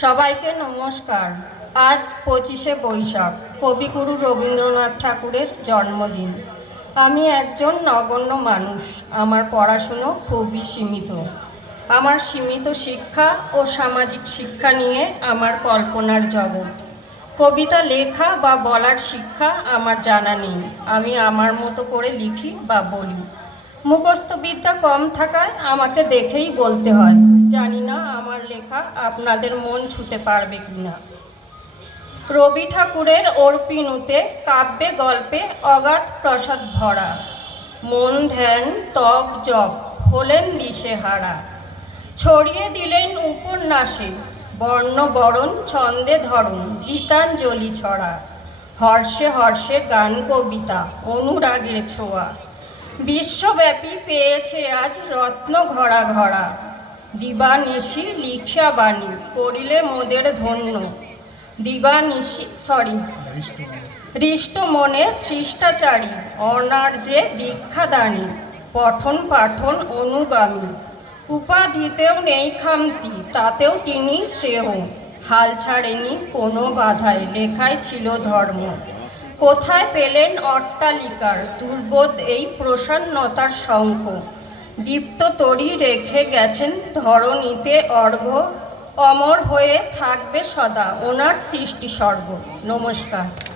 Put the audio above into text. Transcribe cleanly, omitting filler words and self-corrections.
সবাইকে নমস্কার। আজ 25শে বৈশাখ, কবিগুরু রবীন্দ্রনাথ ঠাকুরের জন্মদিন। আমি একজন নগণ্য মানুষ। আমার পড়াশুনো খুবই সীমিত। আমার সীমিত শিক্ষা ও সামাজিক শিক্ষা নিয়ে আমার কল্পনার জগৎ। কবিতা লেখা বা বলার শিক্ষা আমার জানা নেই। আমি আমার মতো করে লিখি বা বলি। মুখস্থ বিদ্যা কম থাকায় আমাকে দেখেই বলতে হয়। জানি না আমার লেখা আপনাদের মন ছুঁতে পারবে কিনা। রবি ঠাকুরের অর্পিনুতে কাব্যে গল্পে অগাধ প্রসাদ ভরা। মন ধ্যান তপ জপ হলেন দিশেহারা। ছড়িয়ে দিলেন উপন্যাসে বর্ণ বরণ ছন্দে ধরন গীতাঞ্জলি ছড়া। হর্ষে হর্ষে গান কবিতা অনুরাগের ছোঁয়া। বিশ্বব্যাপী পেয়েছে আজ রত্ন ঘরা ঘরা। দিবানিশি লিখিয়া বাণী করিলে মোদের ধন্য। হৃষ্ট মনে সৃষ্টাচারী অনার্যে দীক্ষাদানী। পঠন পাঠন অনুগামী উপাধিতেও নেই খামতি, তাতেও তিনি শ্রেয়। হাল ছাড়েনি কোনো বাধায়, লেখায় ছিল ধর্ম। কোথায় পেলেন অট্টালিকার দুর্বোধ এই প্রসন্নতার শঙ্খ। দীপ্ত তরী রেখে গেছেন ধরণীতে অর্ঘ্য। অমর হয়ে থাকবে সদা ওনার সৃষ্টি স্বর্গ। নমস্কার।